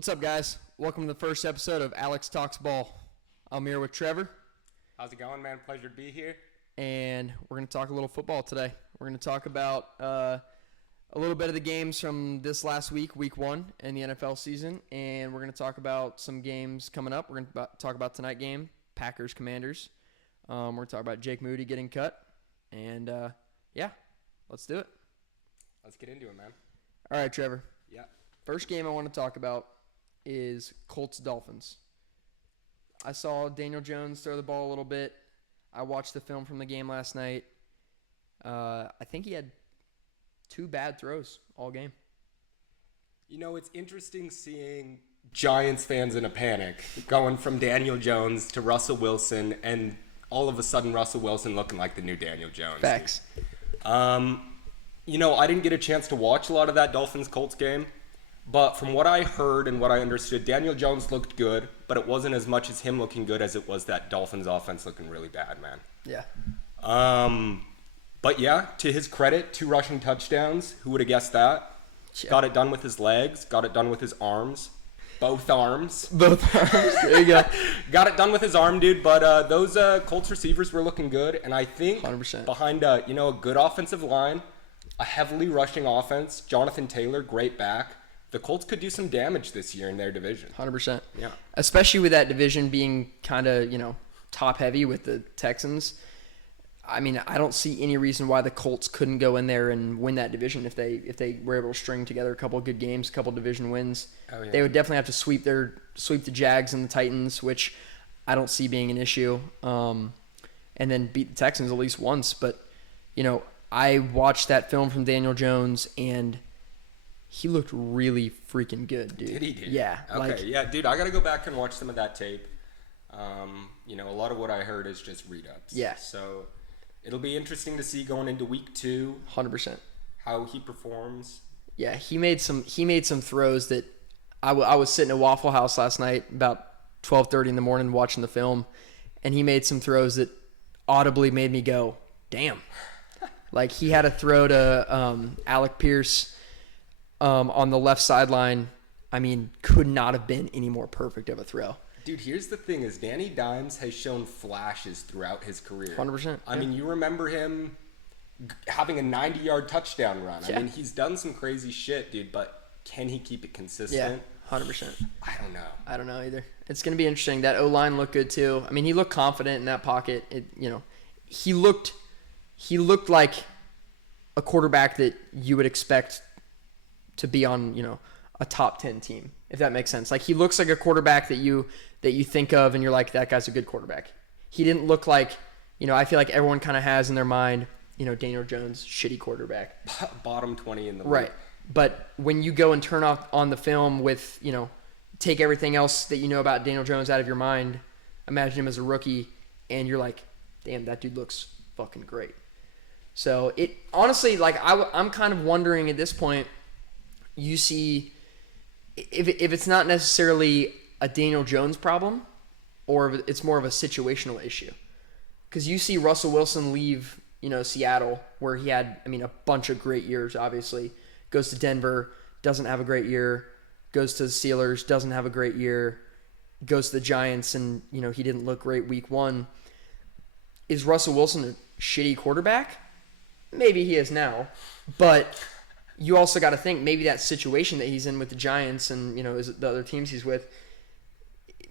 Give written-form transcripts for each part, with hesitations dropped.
What's up, guys? Welcome to the first episode of Alex Talks Ball. I'm here with Trevor, How's it going, man? Pleasure to be here. and we're going to talk a little football today. We're going to talk about a little bit of the games from this last week, week one, in the NFL season, and we're going to talk about some games coming up. We're going to talk about tonight's game, Packers-Commanders. We're going to talk about Jake Moody getting cut, and let's do it. Let's get into it, man. All right, Trevor. Yeah. First game I want to talk about is Colts-Dolphins. I saw Daniel Jones throw the ball a little bit. I watched the film from the game last night. I think he had 2 bad throws all game. You know, it's interesting seeing Giants fans in a panic, going from Daniel Jones to Russell Wilson, and all of a sudden Russell Wilson looking like the new Daniel Jones. Facts. You know, I didn't get a chance to watch a lot of that Dolphins-Colts game, but from what I heard and what I understood, Daniel Jones looked good, but it wasn't as much as him looking good as it was that Dolphins offense looking really bad, man. Yeah. But yeah, to his credit, 2 rushing touchdowns. Who would have guessed that? Yeah. Got it done with his legs. Got it done with his arms. Both arms. Both arms. There you go. Got it done with his arm, dude. But those Colts receivers were looking good. And I think 100%. behind a good offensive line, a heavily rushing offense, Jonathan Taylor, great back, the Colts could do some damage this year in their division. 100%. Yeah. Especially with that division being kind of, top heavy with the Texans. I mean, I don't see any reason why the Colts couldn't go in there and win that division if they were able to string together a couple of good games, a couple of division wins. Oh, yeah. They would definitely have to sweep the Jags and the Titans, which I don't see being an issue, and then beat the Texans at least once. But, I watched that film from Daniel Jones, and he looked really freaking good, dude. Did he, dude? Yeah. Okay, yeah, dude, I got to go back and watch some of that tape. A lot of what I heard is just read-ups. Yeah. So it'll be interesting to see going into week 2 100%. how he performs. Yeah, he made some throws that I was sitting at Waffle House last night about 12:30 in the morning watching the film, and he made some throws that audibly made me go, damn. Like, he had a throw to Alec Pierce on the left sideline. I mean, could not have been any more perfect of a throw. Dude, here's the thing is Danny Dimes has shown flashes throughout his career. 100%. I mean, you remember him having a 90-yard touchdown run. Yeah. I mean, he's done some crazy shit, dude, but can he keep it consistent? Yeah, 100%. I don't know. I don't know either. It's going to be interesting. That O-line looked good too. I mean, he looked confident in that pocket. He looked like a quarterback that you would expect to be on, a top 10 team, if that makes sense. Like, he looks like a quarterback that you think of and you're like, that guy's a good quarterback. He didn't look like, I feel like everyone kind of has in their mind, Daniel Jones, shitty quarterback. Bottom 20 in the league. Right. But when you go and turn off on the film with, take everything else that you know about Daniel Jones out of your mind, imagine him as a rookie, and you're like, damn, that dude looks fucking great. So it honestly, like, I'm kind of wondering at this point, you see if it's not necessarily a Daniel Jones problem, or if it's more of a situational issue. Because you see Russell Wilson leave, Seattle, where he had, a bunch of great years, obviously. Goes to Denver, doesn't have a great year. Goes to the Steelers, doesn't have a great year. Goes to the Giants, and, he didn't look great week 1. Is Russell Wilson a shitty quarterback? Maybe he is now. But you also got to think maybe that situation that he's in with the Giants and, the other teams he's with,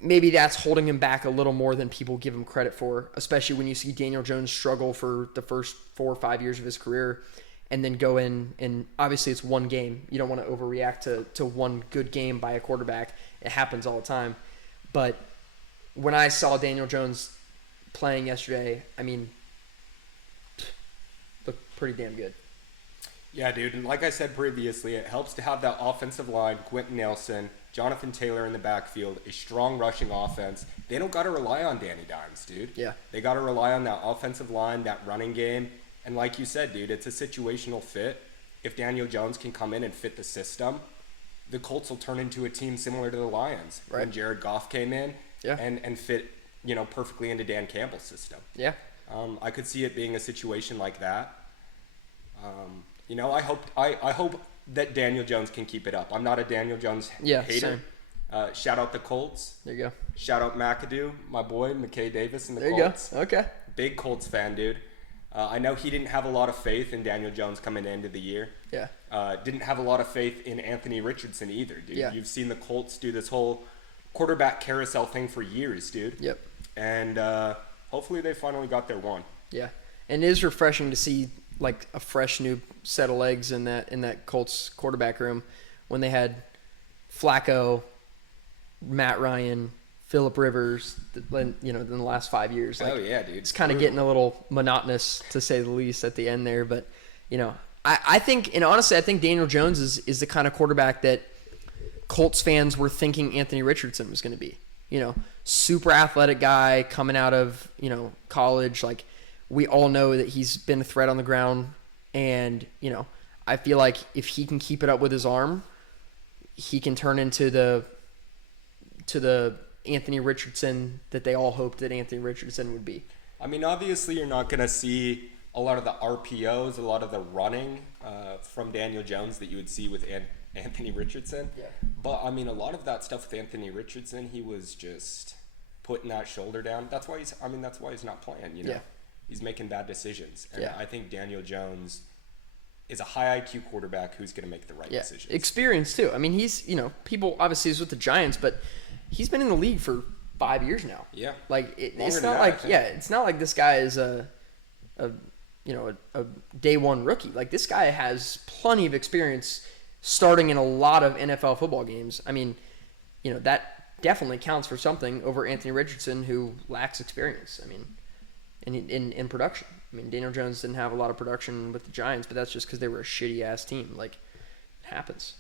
maybe that's holding him back a little more than people give him credit for, especially when you see Daniel Jones struggle for the first 4 or 5 years of his career and then go in, and obviously it's one game. You don't want to overreact to one good game by a quarterback. It happens all the time. But when I saw Daniel Jones playing yesterday, looked pretty damn good. Yeah, dude, and like I said previously, it helps to have that offensive line, Quentin Nelson, Jonathan Taylor in the backfield, a strong rushing offense. They don't got to rely on Danny Dimes, dude. Yeah. They got to rely on that offensive line, that running game. And like you said, dude, it's a situational fit. If Daniel Jones can come in and fit the system, the Colts will turn into a team similar to the Lions. Right. When Jared Goff came in Yeah. and fit, perfectly into Dan Campbell's system. Yeah. I could see it being a situation like that. I hope that Daniel Jones can keep it up. I'm not a Daniel Jones hater. Same. Shout out the Colts. There you go. Shout out McAdoo, my boy, McKay Davis and the There you Colts. go. Okay. Big Colts fan, dude. I know he didn't have a lot of faith in Daniel Jones coming into the year. Yeah. Didn't have a lot of faith in Anthony Richardson either, dude. Yeah. You've seen the Colts do this whole quarterback carousel thing for years, dude. Yep. And hopefully they finally got their one. Yeah. And it is refreshing to see like a fresh new set of legs in that Colts quarterback room when they had Flacco, Matt Ryan, Phillip Rivers, in the last 5 years. Like, oh yeah, dude. It's kind of getting a little monotonous to say the least at the end there, but I think, and honestly, I think Daniel Jones is the kind of quarterback that Colts fans were thinking Anthony Richardson was going to be. Super athletic guy coming out of college. Like, we all know that he's been a threat on the ground, and I feel like if he can keep it up with his arm, he can turn into the Anthony Richardson that they all hoped that Anthony Richardson would be. I mean, obviously, you're not going to see a lot of the RPOs, a lot of the running from Daniel Jones that you would see with Anthony Richardson. Yeah. But, I mean, a lot of that stuff with Anthony Richardson, he was just putting that shoulder down. That's why he's not playing, Yeah. He's making bad decisions. And Yeah. I think Daniel Jones is a high IQ quarterback who's going to make the right decisions. Experience, too. I mean, he's, people, obviously, he's with the Giants, but he's been in the league for 5 years now. Yeah. Like, Longer it's than not that, like, I think. it's not like this guy is a day one rookie. Like, this guy has plenty of experience starting in a lot of NFL football games. I mean, that definitely counts for something over Anthony Richardson, who lacks experience. I mean, in production. I mean, Daniel Jones didn't have a lot of production with the Giants, but that's just because they were a shitty-ass team. Like, it happens.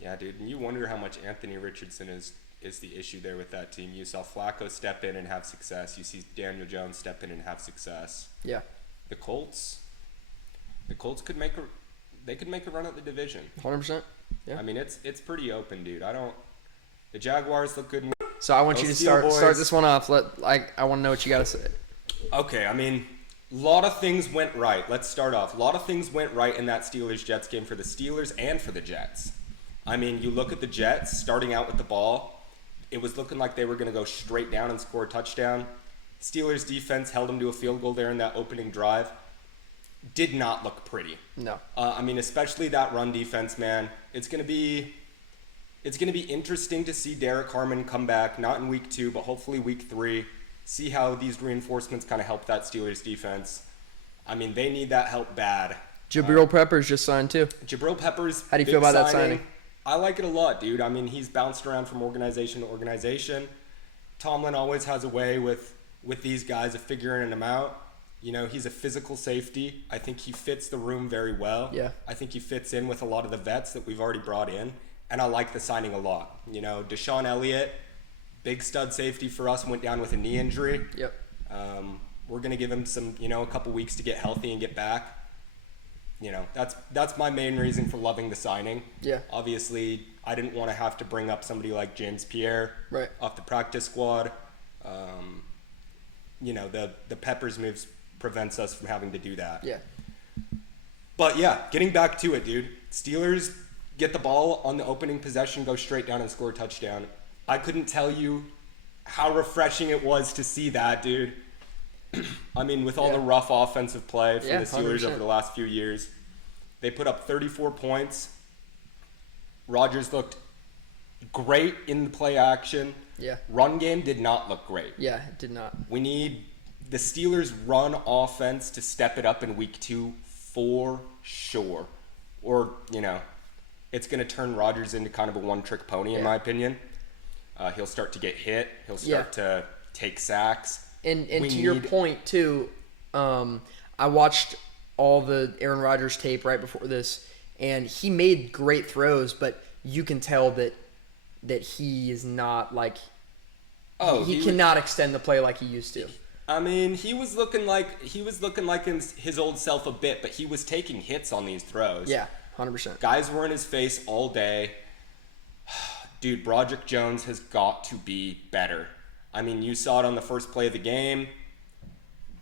Yeah, dude. And you wonder how much Anthony Richardson is the issue there with that team. You saw Flacco step in and have success. You see Daniel Jones step in and have success. Yeah. The Colts could make a run at the division. 100%. Yeah. I mean, it's pretty open, dude. The Jaguars look good. So I want you to start this one off. I want to know what you got to say. Okay, I mean, a lot of things went right. Let's start off. A lot of things went right in that Steelers-Jets game for the Steelers and for the Jets. I mean, you look at the Jets starting out with the ball. It was looking like they were going to go straight down and score a touchdown. Steelers defense held them to a field goal there in that opening drive. Did not look pretty. No. I mean, especially that run defense, man. It's going to be interesting to see Derek Harmon come back, not in week 2, but hopefully week 3. See how these reinforcements kind of help that Steelers defense. I mean, they need that help bad. Jabril Peppers just signed too. Jabril Peppers. How do you feel about that signing? I like it a lot, dude. I mean, he's bounced around from organization to organization. Tomlin always has a way with these guys of figuring them out. He's a physical safety. I think he fits the room very well. Yeah. I think he fits in with a lot of the vets that we've already brought in. And I like the signing a lot. Deshaun Elliott, big stud safety for us, went down with a knee injury. Yep. We're going to give him some, a couple weeks to get healthy and get back. That's my main reason for loving the signing. Yeah. Obviously, I didn't want to have to bring up somebody like James Pierre off the practice squad. The Peppers moves prevents us from having to do that. Yeah. But yeah, getting back to it, dude. Steelers get the ball on the opening possession, go straight down and score a touchdown. I couldn't tell you how refreshing it was to see that, dude. I mean, with all the rough offensive play from the Steelers 100%. over the last few years, they put up 34 points. Rodgers looked great in the play action. Yeah. Run game did not look great. Yeah, it did not. We need the Steelers' run offense to step it up in week 2 for sure. Or, it's going to turn Rodgers into kind of a one-trick pony, in my opinion. He'll start to get hit. He'll start to take sacks. And to your point, too, I watched all the Aaron Rodgers tape right before this, and he made great throws, but you can tell that he is not like he cannot extend the play like he used to. I mean, he was looking like his old self a bit, but he was taking hits on these throws. Yeah, 100%. Guys were in his face all day. Dude, Broderick Jones has got to be better. I mean, you saw it on the first play of the game.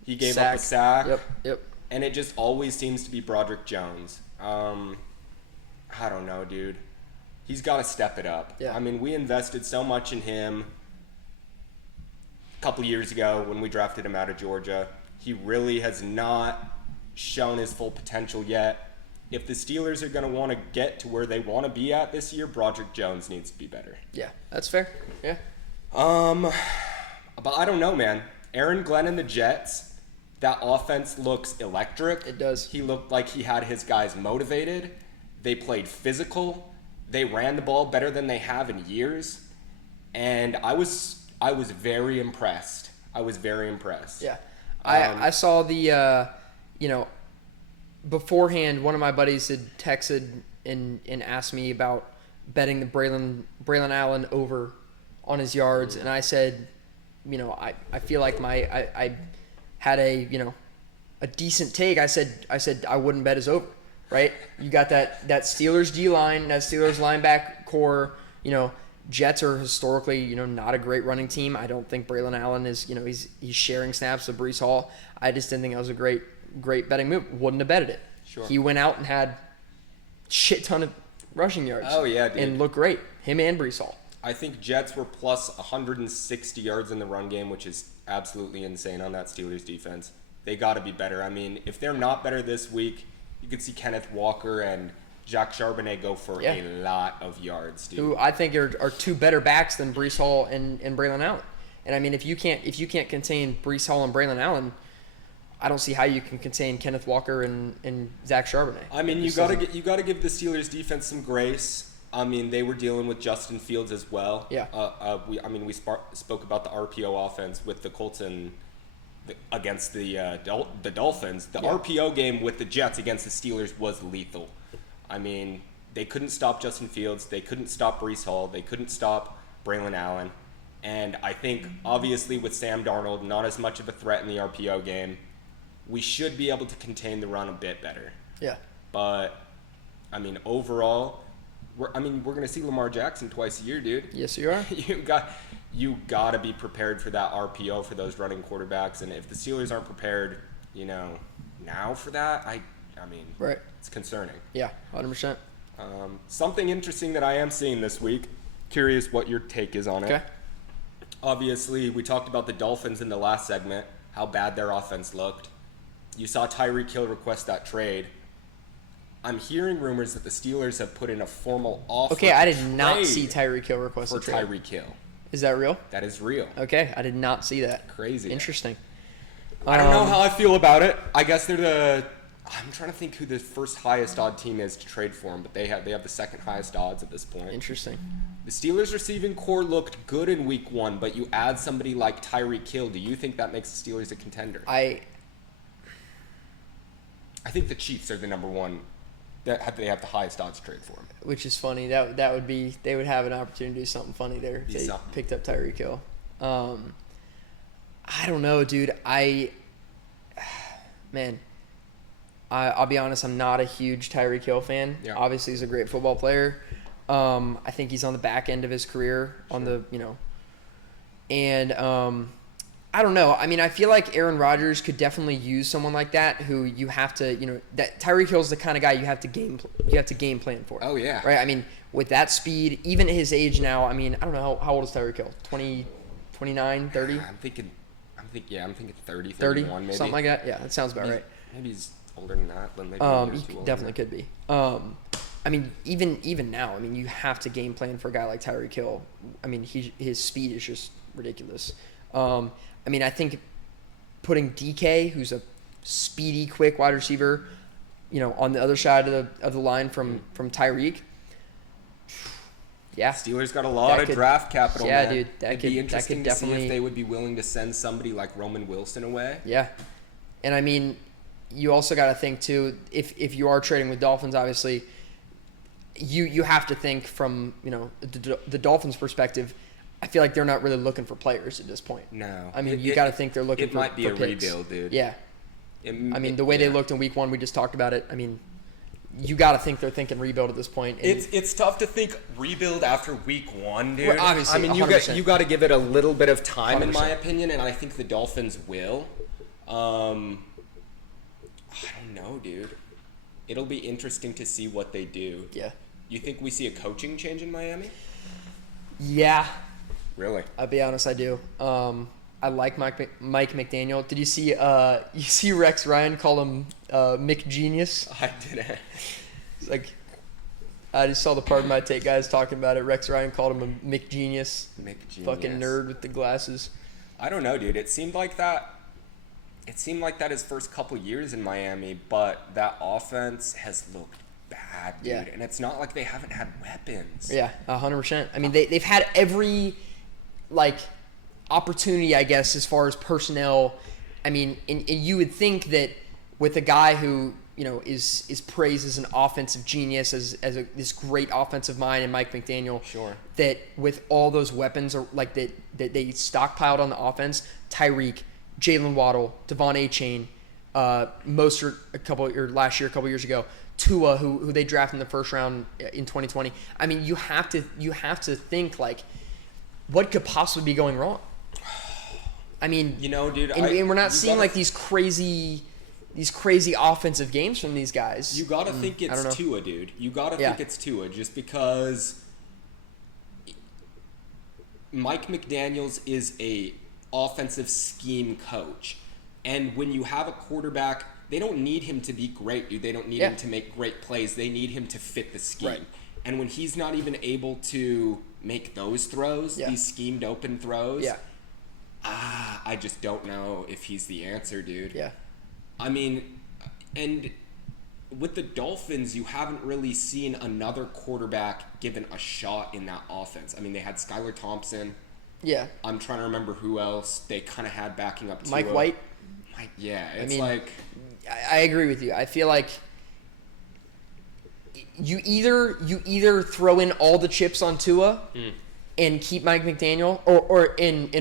He gave up a sack. Yep. And it just always seems to be Broderick Jones. I don't know, dude. He's got to step it up. Yeah. I mean, we invested so much in him a couple years ago when we drafted him out of Georgia. He really has not shown his full potential yet. If the Steelers are going to want to get to where they want to be at this year, Broderick Jones needs to be better. Yeah, that's fair. Yeah. But I don't know, man. Aaron Glenn and the Jets, that offense looks electric. It does. He looked like he had his guys motivated. They played physical. They ran the ball better than they have in years. And I was very impressed. Yeah. I saw the, beforehand, one of my buddies had texted and asked me about betting the Braylon Allen over on his yards. And I said, I feel like I had a decent take. I said I wouldn't bet his over, right? You got that Steelers D-line, that Steelers linebacker core, Jets are historically, not a great running team. I don't think Braylon Allen is, he's sharing snaps with Breece Hall. I just didn't think it was a great betting move. Wouldn't have betted it. Sure. He went out and had shit ton of rushing yards. Oh, yeah, dude. And looked great. Him and Breece Hall. I think Jets were plus 160 yards in the run game, which is absolutely insane on that Steelers defense. They got to be better. I mean, if they're not better this week, you could see Kenneth Walker and Jacques Charbonnet go for a lot of yards, dude. Who I think are two better backs than Breece Hall and Braylon Allen. And I mean, if you can't contain Breece Hall and Braylon Allen, I don't see how you can contain Kenneth Walker and Zach Charbonnet. I mean, you gotta give the Steelers defense some grace. I mean, they were dealing with Justin Fields as well. Yeah. We spoke about the RPO offense with the Colts and against the Dolphins. The RPO game with the Jets against the Steelers was lethal. I mean, they couldn't stop Justin Fields. They couldn't stop Breece Hall. They couldn't stop Braylon Allen. And I think, obviously, with Sam Darnold, not as much of a threat in the RPO game, we should be able to contain the run a bit better. Yeah. But, I mean, overall, we're going to see Lamar Jackson twice a year, dude. Yes, you are. You got to be prepared for that RPO for those running quarterbacks. And if the Steelers aren't prepared, now for that, I mean, right. It's concerning. Yeah, 100%. Something interesting that I am seeing this week, curious what your take is on it. Okay. Obviously, we talked about the Dolphins in the last segment, how bad their offense looked. You saw Tyreek Hill request that trade. I'm hearing rumors that the Steelers have put in a formal offer. Okay, I did not see Tyreek Hill request for a trade. Tyreek Hill. Is that real? That is real. Okay, I did not see that. Crazy. Interesting. I don't know how I feel about it. I guess they're I'm trying to think who the first highest odd team is to trade for him, but they have the second highest odds at this point. Interesting. The Steelers receiving core looked good in week 1, but you add somebody like Tyreek Hill. Do you think that makes the Steelers a contender? I think the Chiefs are the number one. They have the highest odds to trade for him. Which is funny. That would be, they would have an opportunity to do something funny there if they picked up Tyreek Hill. I don't know, dude. I'll be honest, I'm not a huge Tyreek Hill fan. Yeah. Obviously, he's a great football player. I think he's on the back end of his career, and I don't know. I mean, I feel like Aaron Rodgers could definitely use someone like that who you have to, that Tyreek Hill's the kind of guy you have to game plan for. Oh, yeah. Right? I mean, with that speed, even at his age now, I mean, I don't know, how old is Tyreek Hill? 20, 29, 30? I'm thinking 30, 30, 31 maybe. something like that? Yeah, that sounds about right. Maybe he's older than that, but maybe he definitely could be. I mean, even now, I mean, you have to game plan for a guy like Tyreek Hill. I mean, his speed is just ridiculous. I mean, I think putting DK, who's a speedy, quick wide receiver, on the other side of the line from Tyreek. Yeah. Steelers got a lot of draft capital. Yeah, man. dude. It'd be interesting to see if they would be willing to send somebody like Roman Wilson away. Yeah. And I mean, you also got to think too, if you are trading with Dolphins, obviously, you have to think from the Dolphins' perspective. I feel like they're not really looking for players at this point. No. I mean, you got to think they're looking for picks. It might be a rebuild, dude. Yeah. The way they looked in week 1, we just talked about it. I mean, you got to think they're thinking rebuild at this point. It's tough to think rebuild after week 1, dude. Well, obviously, I mean, 100%. you got to give it a little bit of time, 100%. in my opinion, and I think the Dolphins will. I don't know, dude. It'll be interesting to see what they do. Yeah. You think we see a coaching change in Miami? Yeah, Really? I'll be honest, I do. I like Mike McDaniel. Did you see you see Rex Ryan call him McGenius? I didn't. It's like I just saw the part of my take guys talking about it. Rex Ryan called him a McGenius. McGenius. Fucking nerd with the glasses. I don't know, dude. It seemed like that his first couple years in Miami, but that offense has looked bad, dude. Yeah. And it's not like they haven't had weapons. Yeah, 100%. I mean, they've had every opportunity, I guess, as far as personnel. I mean, and you would think that with a guy who is praised as an offensive genius, as this great offensive mind, and Mike McDaniel, Sure. that with all those weapons that they stockpiled on the offense, Tyreek, Jalen Waddle, Devon Achane, Mostert a couple years ago, Tua, who they drafted in the first round in 2020. I mean, you have to think what could possibly be going wrong? I mean, dude, and we're not seeing these crazy offensive games from these guys. You gotta think it's Tua, dude. You gotta think it's Tua, just because Mike McDaniels is a offensive scheme coach, and when you have a quarterback, they don't need him to be great, dude. They don't need him to make great plays. They need him to fit the scheme. Right. And when he's not even able to make those throws, these schemed open throws, I just don't know if he's the answer, dude. Yeah. I mean, and with the Dolphins, you haven't really seen another quarterback given a shot in that offense. I mean, they had Skylar Thompson. Yeah. I'm trying to remember who else they kind of had backing up Tua. Mike White. Yeah, it's I agree with you. I feel like you either throw in all the chips on Tua and keep Mike McDaniel, or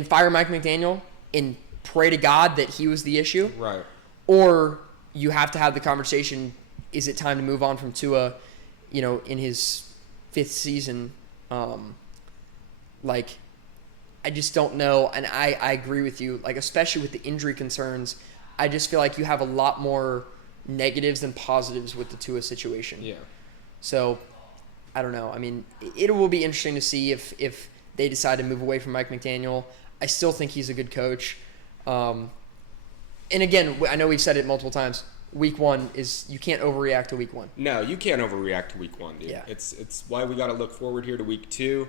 fire Mike McDaniel and pray to God that he was the issue. Right. Or you have to have the conversation, is it time to move on from Tua, in his 5th season? I just don't know, and I agree with you, especially with the injury concerns. I just feel like you have a lot more negatives than positives with the Tua situation. Yeah. So, I don't know. I mean, it will be interesting to see if they decide to move away from Mike McDaniel. I still think he's a good coach. And again, I know we've said it multiple times. Week 1 is, you can't overreact to week 1. No, you can't overreact to week 1, dude. Yeah. It's why we got to look forward here to week 2,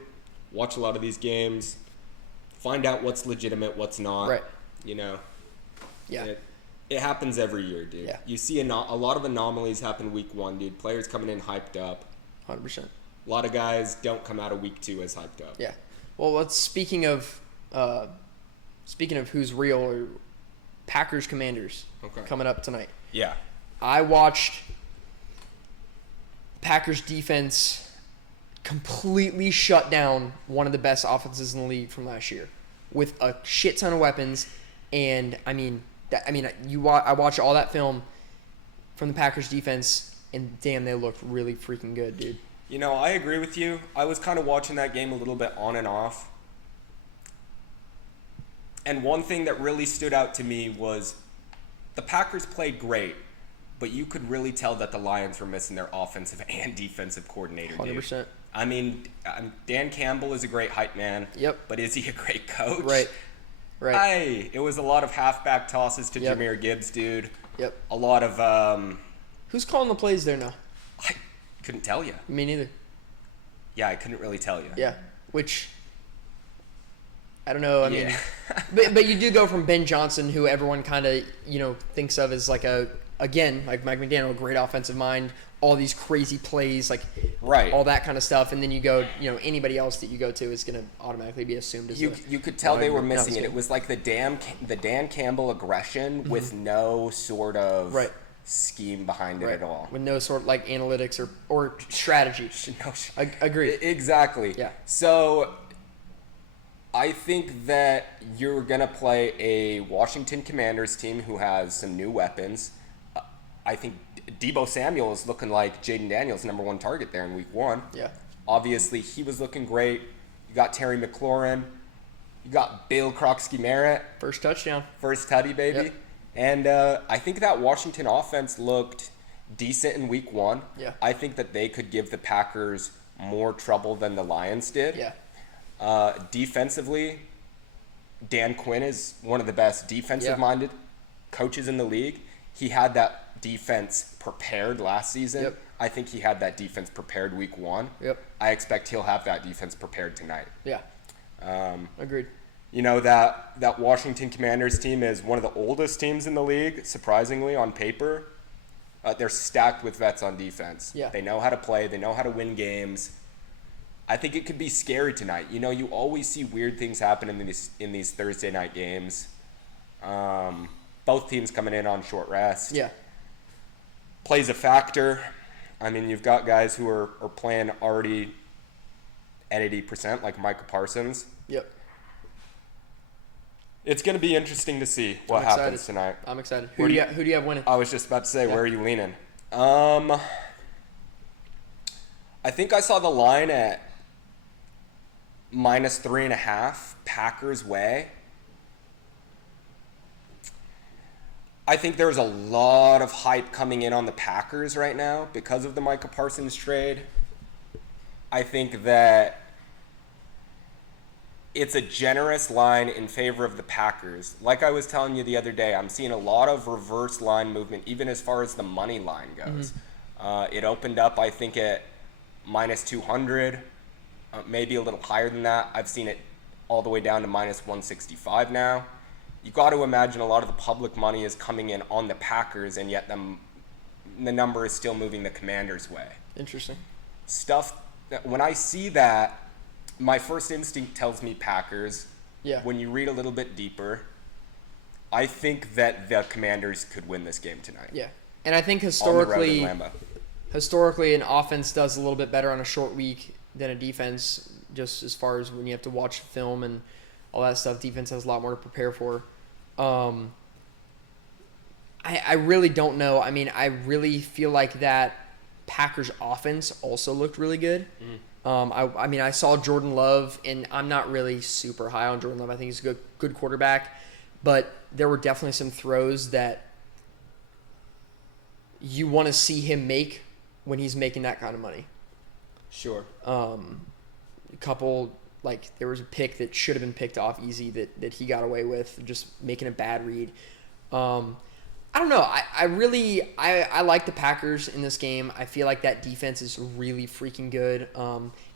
watch a lot of these games, find out what's legitimate, what's not. Right. Yeah. It happens every year, dude. Yeah. You see a lot of anomalies happen week 1, dude. Players coming in hyped up. 100%. A lot of guys don't come out of week 2 as hyped up. Yeah. Well, speaking of who's real, or Packers Commanders coming up tonight. Yeah. I watched Packers defense completely shut down one of the best offenses in the league from last year with a shit ton of weapons. And I watched all that film from the Packers defense, and damn, they looked really freaking good, dude. I agree with you. I was kind of watching that game a little bit on and off. And one thing that really stood out to me was the Packers played great, but you could really tell that the Lions were missing their offensive and defensive coordinator, 100%. dude. I mean, Dan Campbell is a great hype man. Yep. But is he a great coach? Right. It was a lot of halfback tosses to Jahmyr Gibbs, dude. Yep. A lot of Who's calling the plays there now? I couldn't tell you. Me neither. Yeah, I couldn't really tell you. Yeah, which I don't know. I mean, but you do go from Ben Johnson, who everyone kind of thinks of as like Mike McDaniel, a great offensive mind, all these crazy plays, all that kind of stuff, and then you go, anybody else that you go to is going to automatically be assumed as you could tell they were missing it. It was like the Dan Campbell aggression with no sort of scheme behind it at all, with no sort of analytics or strategy. No, agree. Exactly. Yeah. So I think that you're going to play a Washington Commanders team who has some new weapons. I think Deebo Samuel is looking like Jaden Daniels' #1 target there in week 1. Yeah. Obviously, he was looking great. You got Terry McLaurin. You got Bill Kroksky-Merritt. First touchdown. First tutty, baby. Yep. And I think that Washington offense looked decent in week 1. Yeah. I think that they could give the Packers more trouble than the Lions did. Yeah. Defensively, Dan Quinn is one of the best defensive-minded coaches in the league. He had that defense prepared last season. Yep. I think he had that defense prepared week 1. Yep. I expect he'll have that defense prepared tonight. Yeah. Agreed. You know, that Washington Commanders team is one of the oldest teams in the league, surprisingly, on paper. They're stacked with vets on defense. Yeah. They know how to play. They know how to win games. I think it could be scary tonight. You know, you always see weird things happen in these Thursday night games. Both teams coming in on short rest. Yeah. Plays a factor. I mean, you've got guys who are playing already at 80%, like Micah Parsons. Yep. It's going to be interesting to see what happens tonight. I'm excited. Who do you have winning? I was just about to say, where are you leaning? I think I saw the line at -3.5 Packers way. I think there's a lot of hype coming in on the Packers right now because of the Micah Parsons trade. I think that it's a generous line in favor of the Packers. Like I was telling you the other day, I'm seeing a lot of reverse line movement, even as far as the money line goes. It opened up, I think, at -200, maybe a little higher than that. I've seen it all the way down to -165 now. You got to imagine a lot of the public money is coming in on the Packers, and yet the number is still moving the Commanders' way. Interesting. When I see that, my first instinct tells me Packers. Yeah. When you read a little bit deeper, I think that the Commanders could win this game tonight. Yeah. And I think On the road in historically an offense does a little bit better on a short week than a defense, just as far as when you have to watch film and all that stuff. Defense has a lot more to prepare for. I really don't know. I mean, I really feel like that Packers offense also looked really good. I mean, I saw Jordan Love, and I'm not really super high on Jordan Love. I think he's a good quarterback, but there were definitely some throws that you want to see him make when he's making that kind of money. Sure. A couple, like, there was a pick that should have been picked off easy that he got away with, just making a bad read. I don't know. I really like the Packers in this game. I feel like that defense is really freaking good.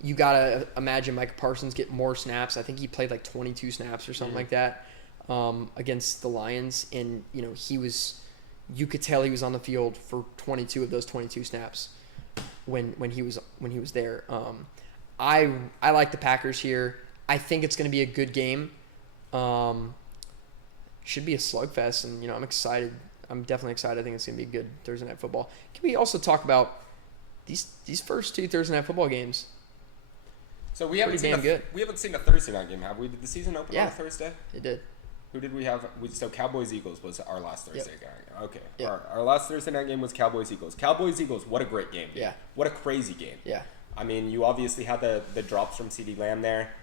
You got to imagine Micah Parsons get more snaps. I think he played like 22 snaps or something like that against the Lions. And, you know, you could tell he was on the field for 22 of those 22 snaps when he was there. I like the Packers here. I think it's going to be a good game. Should be a slugfest, and, you know, I'm excited. I'm definitely excited. I think it's going to be good Thursday Night Football. Can we also talk about these first two Thursday Night Football games? So we haven't seen good. We haven't seen a Thursday night game, have we? Did the season open on a Thursday? It did. Who did we have? So Cowboys-Eagles was our last Thursday game. Okay. Yep. Our last Thursday night game was Cowboys-Eagles. Cowboys-Eagles, what a great game. Dude. Yeah. What a crazy game. Yeah. I mean, you obviously had the drops from CeeDee Lamb there.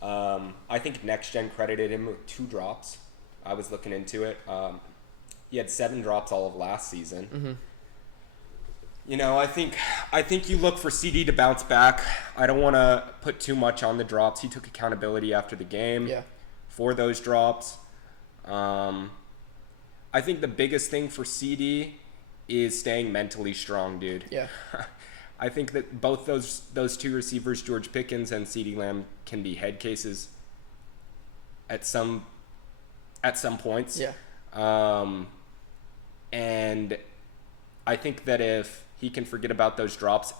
I think Next Gen credited him with 2 drops. I was looking into it. He had 7 drops all of last season. Mm-hmm. You know, I think you look for CD to bounce back. I don't want to put too much on the drops. He took accountability after the game for those drops. I think the biggest thing for CD is staying mentally strong, dude. Yeah. I think that both those 2 receivers, George Pickens and CeeDee Lamb, can be head cases at some points. Yeah. And I think that if he can forget about those drops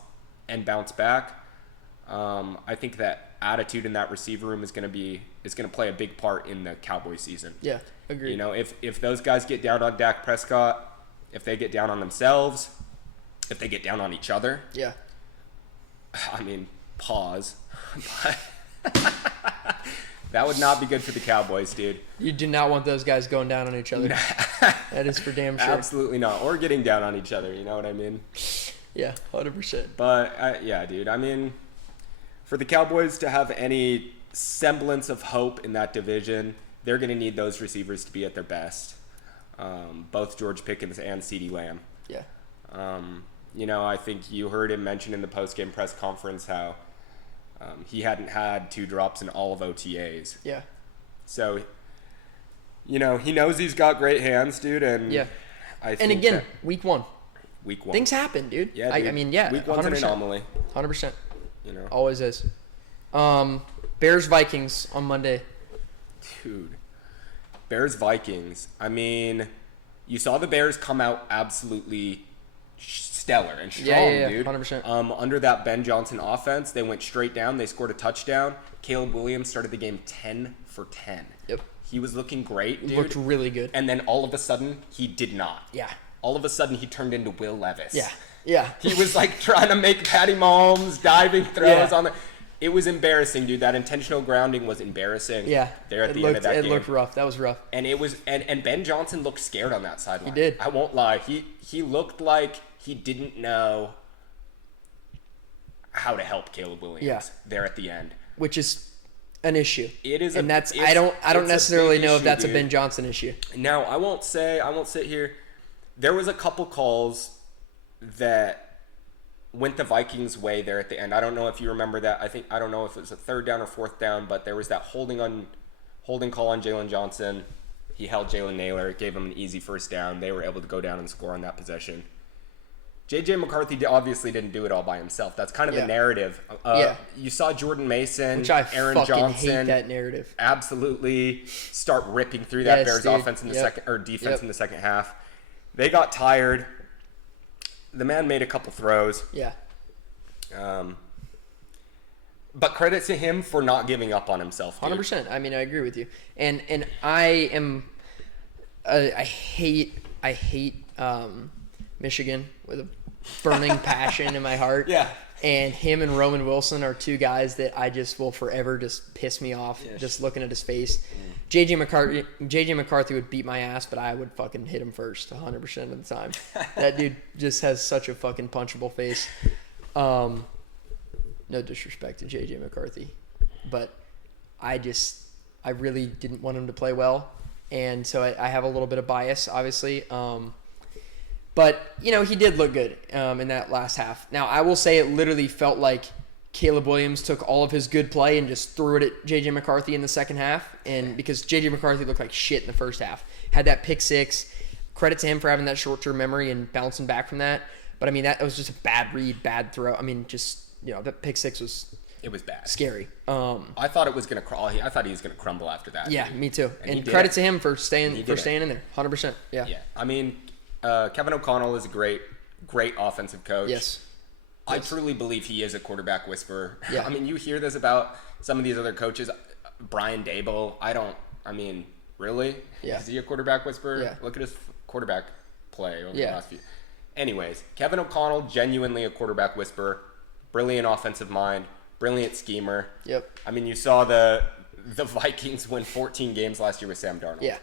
and bounce back, I think that attitude in that receiver room is going to play a big part in the Cowboy season. Yeah, agreed. You know, if those guys get down on Dak Prescott, if they get down on themselves, if they get down on each other. Yeah. I mean, pause. But that would not be good for the Cowboys, dude. You do not want those guys going down on each other. That is for damn sure. Absolutely not. Or getting down on each other, you know what I mean? Yeah, 100%. But, yeah, dude, I mean, for the Cowboys to have any semblance of hope in that division, they're going to need those receivers to be at their best. Both George Pickens and CeeDee Lamb. Yeah. I think you heard him mention in the post-game press conference how he hadn't had 2 drops in all of OTAs. Yeah. So, he knows he's got great hands, dude. And yeah. I think and again, week 1. Week 1. Things happen, dude. Yeah, dude. I mean, yeah. Week 1's an anomaly. 100%. Always is. Bears Vikings on Monday. Dude. Bears Vikings. I mean, you saw the Bears come out absolutely stellar and strong, dude. 100%. Under that Ben Johnson offense, they went straight down. They scored a touchdown. Caleb Williams started the game 10 for 10. Yep. He was looking great, dude. He looked really good. And then all of a sudden, he did not. Yeah. All of a sudden, he turned into Will Levis. Yeah. Yeah. He was like trying to make Patty Mahomes diving throws on the. It was embarrassing, dude. That intentional grounding was embarrassing. Yeah. There at the end of that game. It looked rough. That was rough. And it was and Ben Johnson looked scared on that sideline. He did. I won't lie. He looked like he didn't know how to help Caleb Williams there at the end. Which is an issue. It is, and that's I don't necessarily know if that's a Ben Johnson issue. Now I won't sit here. There was a couple calls that went the Vikings' way there at the end. I don't know if you remember that. I don't know if it was a 3rd down or 4th down, but there was that holding call on Jalen Johnson. He held Jalen Naylor, gave him an easy 1st down. They were able to go down and score on that possession. J.J. McCarthy obviously didn't do it all by himself. That's kind of the narrative. You saw Jordan Mason, Aaron Johnson. Hate that narrative. Absolutely start ripping through that Bears offense in the defense in the second half. They got tired. The man made a couple throws. Yeah. But credit to him for not giving up on himself, dude. 100%. I mean, I agree with you. And I am I hate Michigan with a burning passion in my heart. Yeah. And him and Roman Wilson are 2 guys that I just will forever just piss me off just looking at his face. JJ McCarthy would beat my ass, but I would fucking hit him first 100% of the time. That dude just has such a fucking punchable face. No disrespect to JJ McCarthy, but I really didn't want him to play well, and so I have a little bit of bias, obviously. But he did look good in that last half. Now I will say it literally felt like Caleb Williams took all of his good play and just threw it at J.J. McCarthy in the second half. And because J.J. McCarthy looked like shit in the first half. Had that pick 6. Credit to him for having that short-term memory and bouncing back from that. But, I mean, that was just a bad read, bad throw. I mean, just, that pick 6 was... It was bad. Scary. I thought it was going to crawl. I thought he was going to crumble after that. Yeah, me too. And credit to him for staying in there. 100%. Yeah. Yeah. I mean, Kevin O'Connell is a great offensive coach. Yes. I truly believe he is a quarterback whisperer. Yeah. I mean, you hear this about some of these other coaches. Brian Daboll. Really? Yeah. Is he a quarterback whisperer? Yeah. Look at his quarterback play over the last few. Anyways, Kevin O'Connell, genuinely a quarterback whisperer. Brilliant offensive mind. Brilliant schemer. Yep. I mean, you saw the Vikings win 14 games last year with Sam Darnold. Yeah.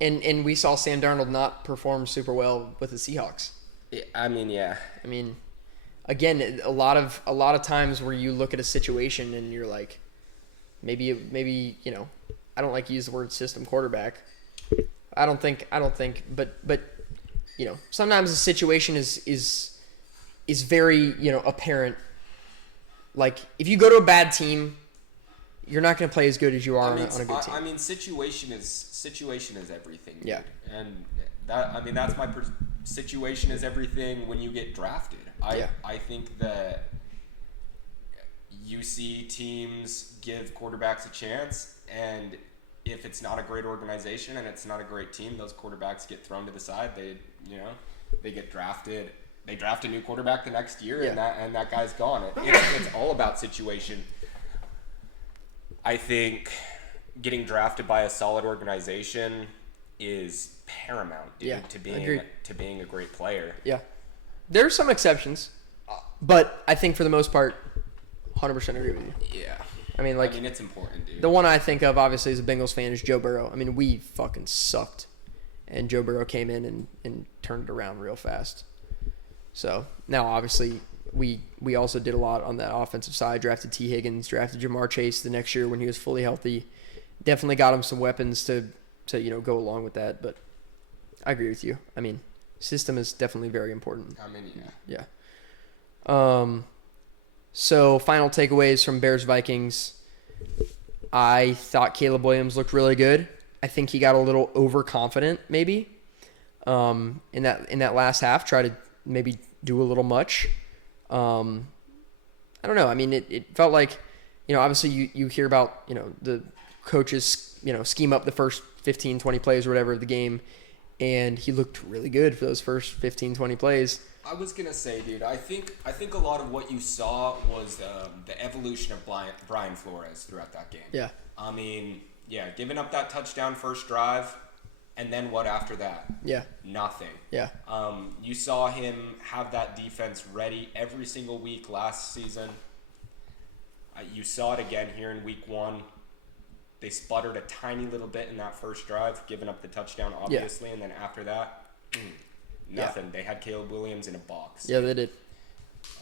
And we saw Sam Darnold not perform super well with the Seahawks. I mean, again, a lot of times where you look at a situation and you're like, maybe I don't like to use the word system quarterback. I don't think, but sometimes the situation is very apparent. Like if you go to a bad team, you're not going to play as good as you are on a good team. I mean, situation is everything. Dude. Yeah. And that's my situation is everything when you get drafted. I think that you see teams give quarterbacks a chance, and if it's not a great organization and it's not a great team, those quarterbacks get thrown to the side. They get drafted. They draft a new quarterback the next year, and that guy's gone. It's all about situation. I think getting drafted by a solid organization is paramount, dude, to being a great player. Yeah. There are some exceptions, but I think for the most part, 100% agree with you. Yeah. I mean, it's important, dude. The one I think of, obviously, as a Bengals fan is Joe Burrow. I mean, we fucking sucked, and Joe Burrow came in and turned it around real fast. So, now, obviously, we also did a lot on that offensive side. Drafted T. Higgins, drafted Jamar Chase the next year when he was fully healthy. Definitely got him some weapons to go along with that. But I agree with you. I mean, System is definitely very important. I mean, Yeah. So final takeaways from Bears Vikings. I thought Caleb Williams looked really good. I think he got a little overconfident maybe in that last half. Try to maybe do a little much. I don't know. I mean, it felt like, obviously you hear about, the coaches, scheme up the first 15, 20 plays or whatever of the game, and he looked really good for those first 15, 20 plays. I was gonna say, dude, I think a lot of what you saw was the evolution of Brian Flores throughout that game. Yeah. I mean, yeah, giving up that touchdown first drive, and then what after that? Yeah. Nothing. Yeah. You saw him have that defense ready every single week last season. You saw it again here in week 1. They sputtered a tiny little bit in that first drive, giving up the touchdown, obviously, and then after that, nothing. Yeah. They had Caleb Williams in a box. Yeah, they did.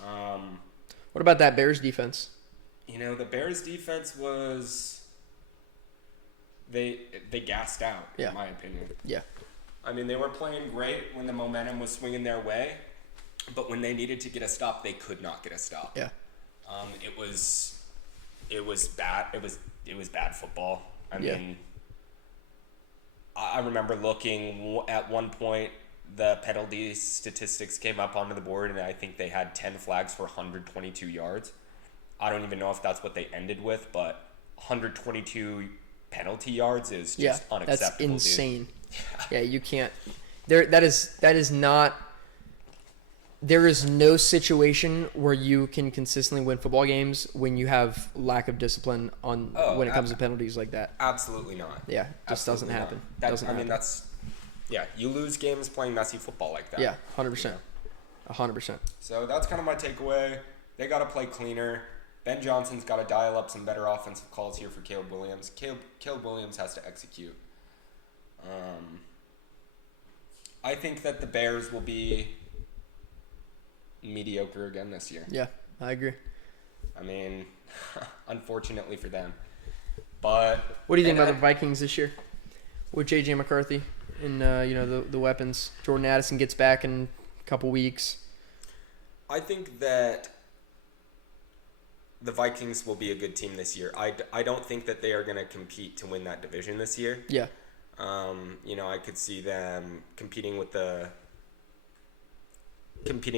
What about that Bears defense? The Bears defense was... They gassed out, in my opinion. Yeah. I mean, they were playing great when the momentum was swinging their way, but when they needed to get a stop, they could not get a stop. Yeah. It was bad. It was bad football. I mean, I remember looking at one point, the penalty statistics came up onto the board, and I think they had 10 flags for 122 yards. I don't even know if that's what they ended with, but 122 penalty yards is just unacceptable. That's insane. Yeah, you can't. That is not. There is no situation where you can consistently win football games when you have lack of discipline when it comes to penalties like that. Absolutely not. Yeah, just doesn't happen. You lose games playing messy football like that. Yeah, 100%. 100%. So that's kind of my takeaway. They got to play cleaner. Ben Johnson's got to dial up some better offensive calls here for Caleb Williams. Caleb Williams has to execute. I think that the Bears will be mediocre again this year. Yeah, I agree. I mean, unfortunately for them. But what do you think about the Vikings this year with J.J. McCarthy and the weapons? Jordan Addison gets back in a couple weeks. I think that the Vikings will be a good team this year. I don't think that they are going to compete to win that division this year. Yeah. I could see them competing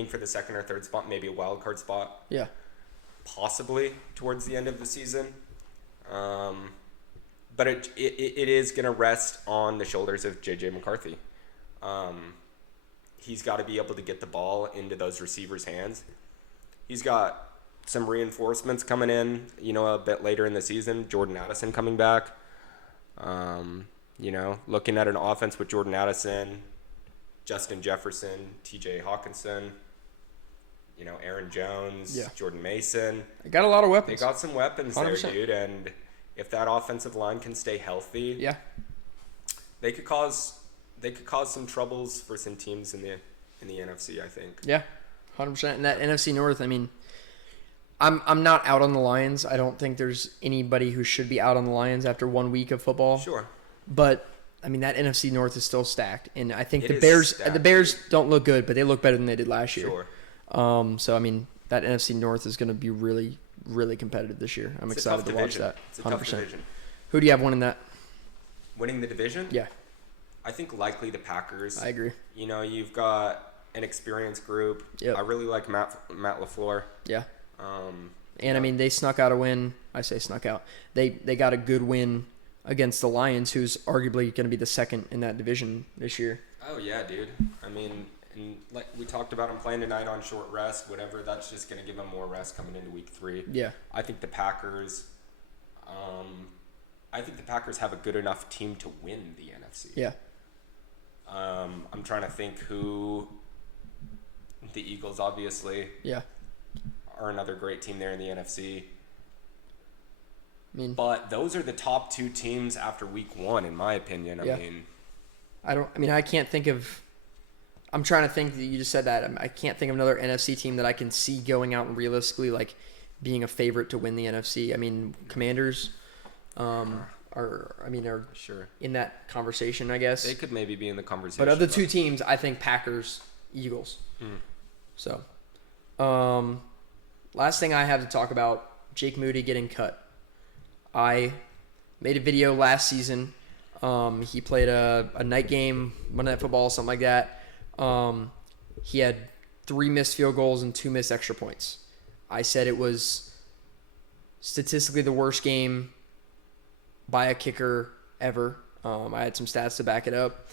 for the second or third spot, maybe a wild card spot. Yeah. Possibly towards the end of the season. But it is going to rest on the shoulders of J.J. McCarthy. He's got to be able to get the ball into those receivers' hands. He's got some reinforcements coming in, a bit later in the season. Jordan Addison coming back. Looking at an offense with Jordan Addison, Justin Jefferson, T.J. Hawkinson, Aaron Jones, Jordan Mason. They got a lot of weapons. They got some weapons 100%. there, dude. And if that offensive line can stay healthy, they could cause some troubles for some teams in the NFC, I think. Yeah, 100%. And that NFC North, I mean, I'm not out on the Lions. I don't think there's anybody who should be out on the Lions after 1 week of football. Sure. But I mean, that NFC North is still stacked, and I think the Bears don't look good, but they look better than they did last year. Sure. So I mean, that NFC North is going to be really, really competitive this year. I'm excited to watch that. It's a tough division. Who do you have winning that? Winning the division? Yeah. I think likely the Packers. I agree. You've got an experienced group. Yep. I really like Matt LaFleur. Yeah. I mean, they snuck out a win. I say snuck out. They got a good win against the Lions, who's arguably going to be the second in that division this year. Oh, yeah, dude. I mean, and like we talked about them playing tonight on short rest, whatever, that's just going to give them more rest coming into week 3. Yeah. I think the Packers have a good enough team to win the NFC. Yeah. I'm trying to think who... The Eagles, obviously. Yeah. Are another great team there in the NFC. But those are the top 2 teams after week 1, in my opinion. I can't think of. I'm trying to think that you just said that. I can't think of another NFC team that I can see going out and realistically being a favorite to win the NFC. I mean, Commanders. I are Sure. in that conversation, I guess. They could maybe be in the conversation. But of the two teams, I think Packers, Eagles. So, last thing I have to talk about, Jake Moody getting cut. I made a video last season. He played a night game, Monday Night Football, something like that. He had 3 missed field goals and 2 missed extra points. I said it was statistically the worst game by a kicker ever. I had some stats to back it up.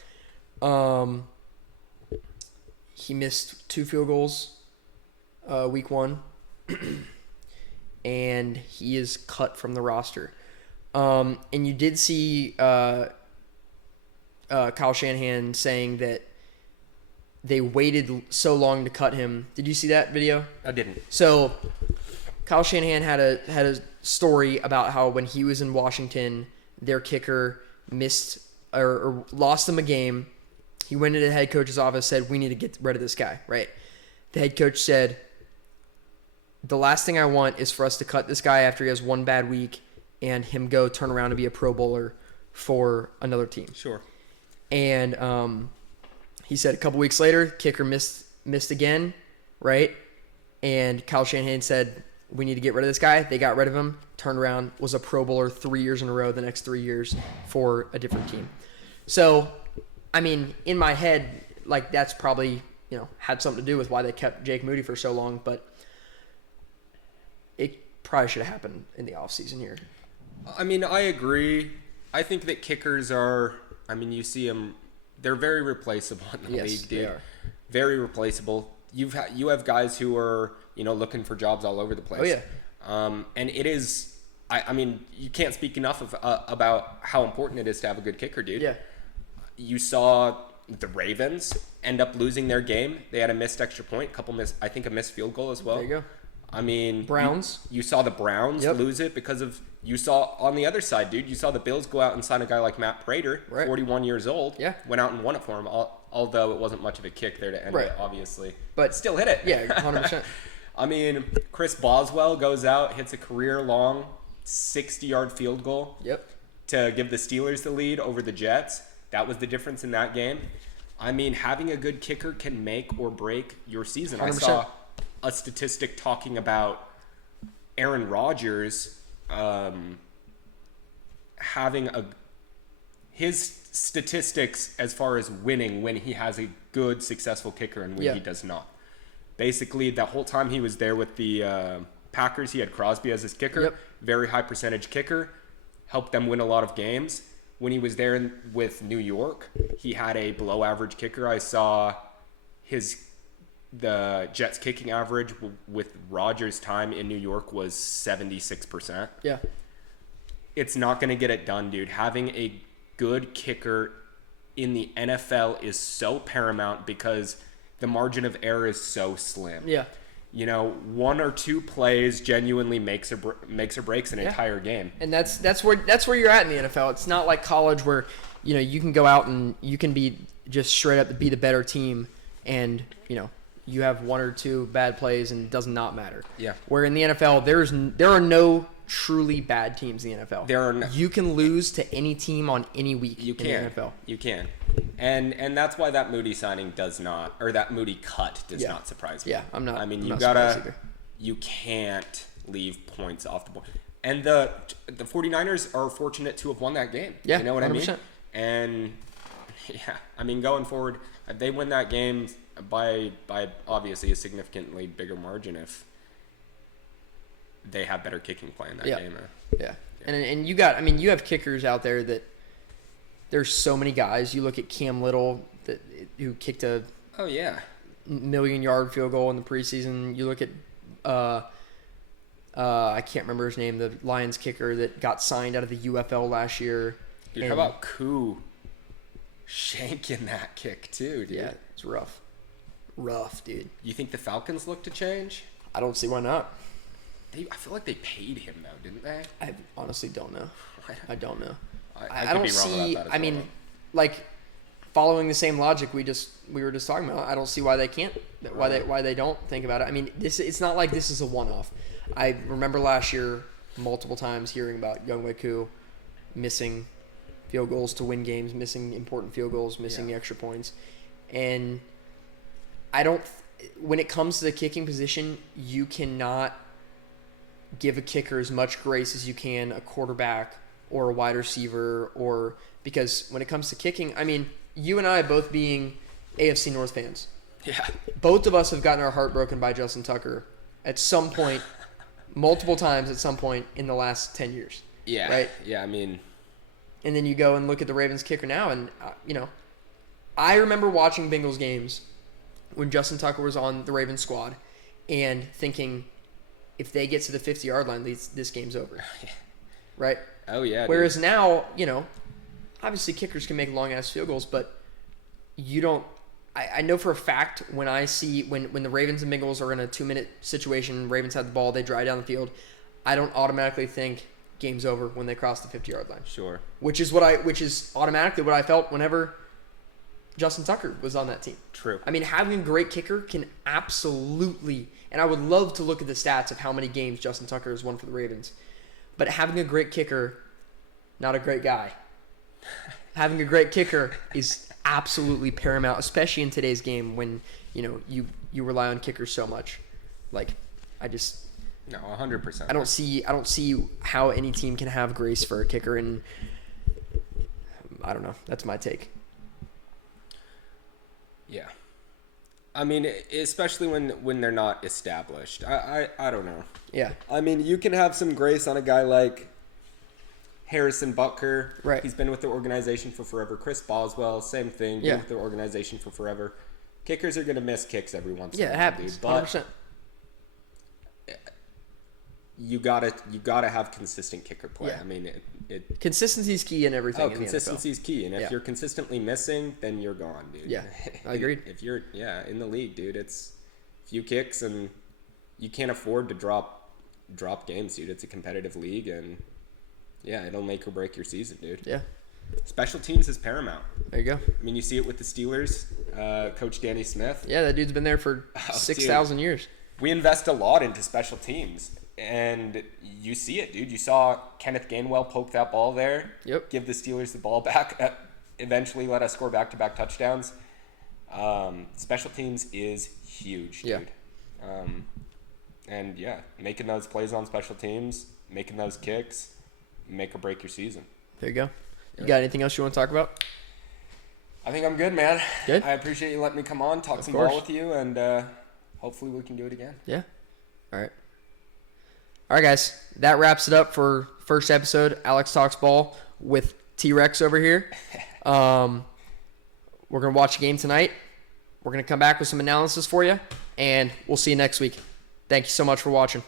He missed 2 field goals week 1, and he is cut from the roster. And you did see Kyle Shanahan saying that they waited so long to cut him. Did you see that video? I didn't. So Kyle Shanahan had a story about how when he was in Washington, their kicker missed or lost them a game. He went into the head coach's office, said, "We need to get rid of this guy." Right? The head coach said, "The last thing I want is for us to cut this guy after he has one bad week and him go turn around and be a Pro Bowler for another team." Sure. And he said a couple weeks later, kicker missed again, right? And Kyle Shanahan said, "We need to get rid of this guy." They got rid of him, turned around, was a Pro Bowler 3 years in a row the next 3 years for a different team. So, I mean, in my head, like, that's probably, had something to do with why they kept Jake Moody for so long, but it probably should have happened in the offseason here. I mean, I agree. I think that kickers are, you see them, they're very replaceable in the league, dude. They are. Very replaceable. You have guys who are, looking for jobs all over the place. Oh, yeah. And it is, you can't speak enough about how important it is to have a good kicker, dude. Yeah. You saw the Ravens end up losing their game. They had a missed extra point, a missed field goal as well. There you go. Browns. You saw the Browns lose it because of, you saw on the other side, dude, you saw the Bills go out and sign a guy like Matt Prater, right. 41 years old. Yeah. Went out and won it for him, although it wasn't much of a kick there to end right. it, obviously. But still hit it. Yeah, 100%. Chris Boswell goes out, hits a career-long 60-yard field goal to give the Steelers the lead over the Jets. That was the difference in that game. Having a good kicker can make or break your season. 100%. I saw a statistic talking about Aaron Rodgers having his statistics as far as winning when he has a good, successful kicker and when he does not. Basically, the whole time he was there with the Packers, he had Crosby as his kicker, very high percentage kicker, helped them win a lot of games. When he was there with New York, he had a below average kicker. I saw the Jets kicking average with Rodgers' time in New York was 76%. Yeah. It's not going to get it done, dude. Having a good kicker in the NFL is so paramount because the margin of error is so slim. Yeah. 1 or 2 plays genuinely makes or breaks an entire game. And that's where you're at in the NFL. It's not like college where you can go out and you can be just straight up to be the better team, and you have 1 or 2 bad plays and it does not matter. Yeah. Where in the NFL there are no truly bad teams in the NFL. You can lose to any team on any week in the NFL. You can. And that's why that Moody signing that Moody cut does not surprise me. Yeah, I'm not. You can't leave points off the board. And the 49ers are fortunate to have won that game. Yeah, you know what 100%. I mean? And going forward, they win that game by obviously a significantly bigger margin if they have better kicking play in that game. Yeah. And you have kickers out there that there's so many guys. You look at Cam Little who kicked a million-yard field goal in the preseason. You look at I can't remember his name, the Lions kicker that got signed out of the UFL last year. Dude, how about Koo shanking that kick too, dude? Yeah, it's rough. Rough, dude. You think the Falcons look to change? I don't see why not. I feel like they paid him though, didn't they? I honestly don't know. I don't know. I don't see. I mean, like following the same logic we were just talking about. I don't see why they can't. Why they don't think about it. I mean, it's not like this is a one-off. I remember last year multiple times hearing about Young Wakefield missing field goals to win games, missing important field goals, missing the extra points. And when it comes to the kicking position, you cannot give a kicker as much grace as you can a quarterback or a wide receiver, because when it comes to kicking, I mean, you and I both being AFC North fans. Yeah. Both of us have gotten our heart broken by Justin Tucker at some point, multiple times at some point in the last 10 years. Yeah. Right? Yeah, I mean. And then you go and look at the Ravens kicker now, and, I remember watching Bengals games when Justin Tucker was on the Ravens squad and thinking, if they get to the 50-yard line, this game's over. Right? Oh, yeah. Whereas now, obviously kickers can make long-ass field goals, but you don't – I know for a fact when I see – when the Ravens and Bengals are in a 2-minute situation, Ravens have the ball, they drive down the field, I don't automatically think game's over when they cross the 50-yard line. Sure. Which is automatically what I felt whenever Justin Tucker was on that team. True. I mean, having a great kicker can absolutely – and I would love to look at the stats of how many games Justin Tucker has won for the Ravens. But having a great kicker, not a great guy. Having a great kicker is absolutely paramount, especially in today's game when, you rely on kickers so much. Like, No, 100%. I don't see how any team can have grace for a kicker, and I don't know. That's my take. Yeah. I mean, especially when they're not established. I don't know. Yeah. I mean, you can have some grace on a guy like Harrison Butker. Right. He's been with the organization for forever. Chris Boswell, same thing. Been Yeah. with the organization for forever. Kickers are going to miss kicks every once in a while. Yeah, it happens. Dude. But 100%. you gotta have consistent kicker play. Yeah. I mean, Consistency is key in everything. consistency is key, and if Yeah. you're consistently missing, then you're gone, dude. Yeah, I agree. If you're in the league, dude, it's few kicks, and you can't afford to drop games, dude. It's a competitive league, and it'll make or break your season, dude. Yeah. Special teams is paramount. There you go. I mean, you see it with the Steelers, Coach Danny Smith. Yeah, that dude's been there for 6,000 years. We invest a lot into special teams, and you see it, dude. You saw Kenneth Gainwell poke that ball there. Yep. Give the Steelers the ball back. Eventually let us score back-to-back touchdowns. Special teams is huge, dude. Yeah. And making those plays on special teams, making those kicks, make or break your season. There you go. You got anything else you want to talk about? I think I'm good, man. Good. I appreciate you letting me come on, talk some ball with you, and hopefully we can do it again. Yeah. All right. All right, guys. That wraps it up for first episode. Alex Talks Ball with T-Rex over here. We're going to watch a game tonight. We're going to come back with some analysis for you, and we'll see you next week. Thank you so much for watching.